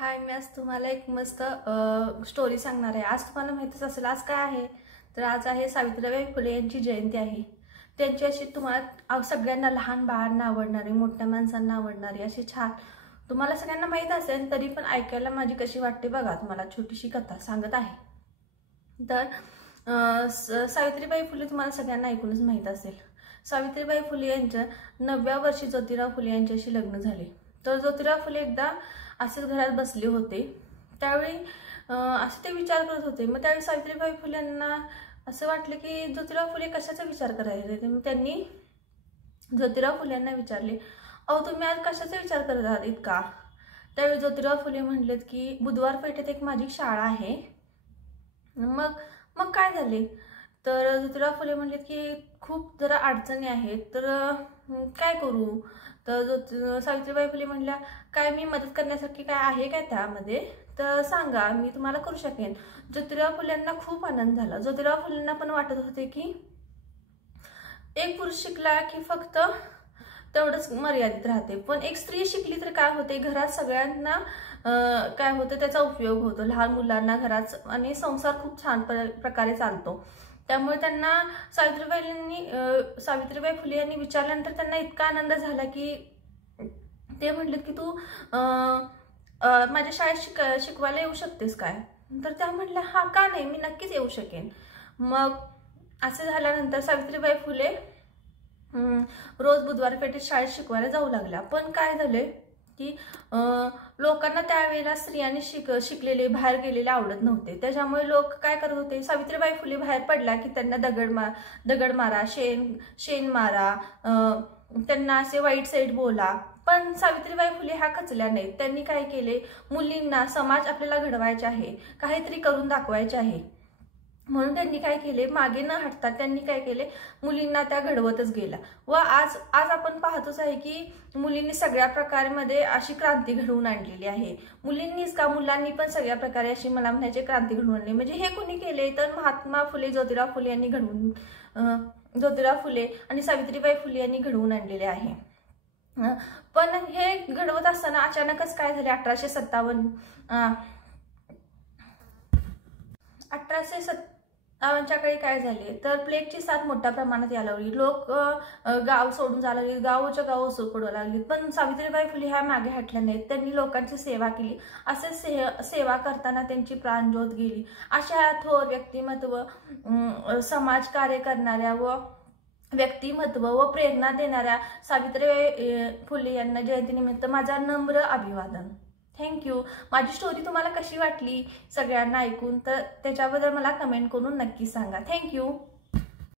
हाय, मी आज तुम्हाला एक मस्त स्टोरी सांगणार आहे। आज तुम्हाला माहितीच असेल आज काय आहे, तर आज आहे सावित्रीबाई फुले यांची जयंती आहे। त्यांची अशी तुम्हाला सगळ्यांना, लहान बाळांना आवडणारी, मोठ्या माणसांना आवडणारी अशी छान तुम्हाला सगळ्यांना माहित असेल, तरी पण ऐकायला माझी कशी वाटते बघा। तुम्हाला छोटीशी कथा सांगत आहे। तर सावित्रीबाई फुले तुम्हाला सगळ्यांना ऐकूनच माहित असेल। सावित्रीबाई फुले यांच्या 9व्या वर्षी ज्योतिराव फुले यांच्याशी लग्न झाले। तर ज्योतिराव फुले एकदा असेच घरात बसले होते, त्यावेळी असे ते विचार करत होते। मग त्यावेळी सावित्रीबाई फुलेंना असं वाटलं की ज्योतिराव फुले कशाचा विचार करायचे। मग त्यांनी ज्योतिराव फुलेंना विचारले, अहो तुम्ही आज कशाचा विचार करत आहात इतका। त्यावेळी ज्योतिराव फुले म्हणलेत की बुधवार पेठेत एक माझी शाळा आहे। मग मग काय झाले। तर ज्योतिराव फुले म्हणलेत की खूप जरा अडचणी आहेत, तर काय करू। तर सावित्रीबाई फुले म्हणल्या, काय मी मदत करण्यासाठी काय आहे काय त्यामध्ये, तर सांगा, मी तुम्हाला करू शकेन। ज्योतिराव फुलेंना खूप आनंद झाला। ज्योतिराव फुलेंना पण वाटत होते की एक पुरुष शिकला की फक्त तेवढंच मर्यादित राहते, पण एक स्त्री शिकली तर काय होते, घरात सगळ्यांना काय होतं, त्याचा उपयोग होतो, लहान मुलांना घरात, आणि संसार खूप छान प्रकारे चालतो। त्यामुळे त्यांना सावित्रीबाई फुले यांनी विचारल्यानंतर त्यांना इतका आनंद झाला की ते म्हटले की तू माझ्या शाळेत शिकवायला येऊ शकतेस काय। तर त्या म्हटल्या, हा का नाही, मी नक्कीच येऊ शकेन। मग असे झाल्यानंतर सावित्रीबाई फुले रोज बुधवार पेठेत शाळेत शिकवायला जाऊ लागल्या। पण काय झाले की लोकांना त्यावेळेला स्त्रियांनी शिकलेले, बाहेर गेलेले आवडत नव्हते। त्याच्यामुळे लोक काय करत होते, सावित्रीबाई फुले बाहेर पडला की त्यांना दगड मारा, शेण मारा, त्यांना असे वाईट साईड बोला। पण सावित्रीबाई फुले ह्या खचल्या नाहीत। त्यांनी काय केले, मुलींना समाज आपल्याला घडवायचा आहे, काहीतरी करून दाखवायचे आहे, म्हणून त्यांनी काय केले, मागे न हटता त्यांनी काय केले, मुलींना त्या घडवतच गेला। व आज आपण पाहतोच आहे की मुलींनी सगळ्या प्रकारामध्ये अशी क्रांती घडवून आणलेली आहे। मुलींनीच का, मुलांनी पण सगळ्या प्रकारे अशी मला म्हणायचे क्रांती घडवून आणली। म्हणजे हे कोणी केले, तर महात्मा फुले, ज्योतिराव फुले यांनी ज्योतिराव फुले आणि सावित्रीबाई फुले यांनी घडवून आणलेले आहे। पण हे घडवत असताना अचानकच काय झाले, 1857च्या काळी काय झाले, तर प्लेगची साथ मोठ्या प्रमाणात यायला लागली। लोक गाव सोडून जायला लागली, गावोच्या गाव पडू लागली। पण सावित्रीबाई फुले ह्या मागे हटल्या नाहीत, त्यांनी लोकांची सेवा केली। असे सेवा करताना त्यांची प्राणज्योत गेली। अशा थोर व्यक्तिमत्व, समाजकार्य करणाऱ्या व व्यक्तिमत्व व प्रेरणा देणाऱ्या सावित्रीबाई फुले यांना जयंतीनिमित्त माझा नम्र अभिवादन। थँक्यू। माझी स्टोरी तुम्हाला कशी वाटली सगळ्यांना ऐकून, तर त्याच्याबद्दल मला कमेंट करून नक्की सांगा। थँक्यू।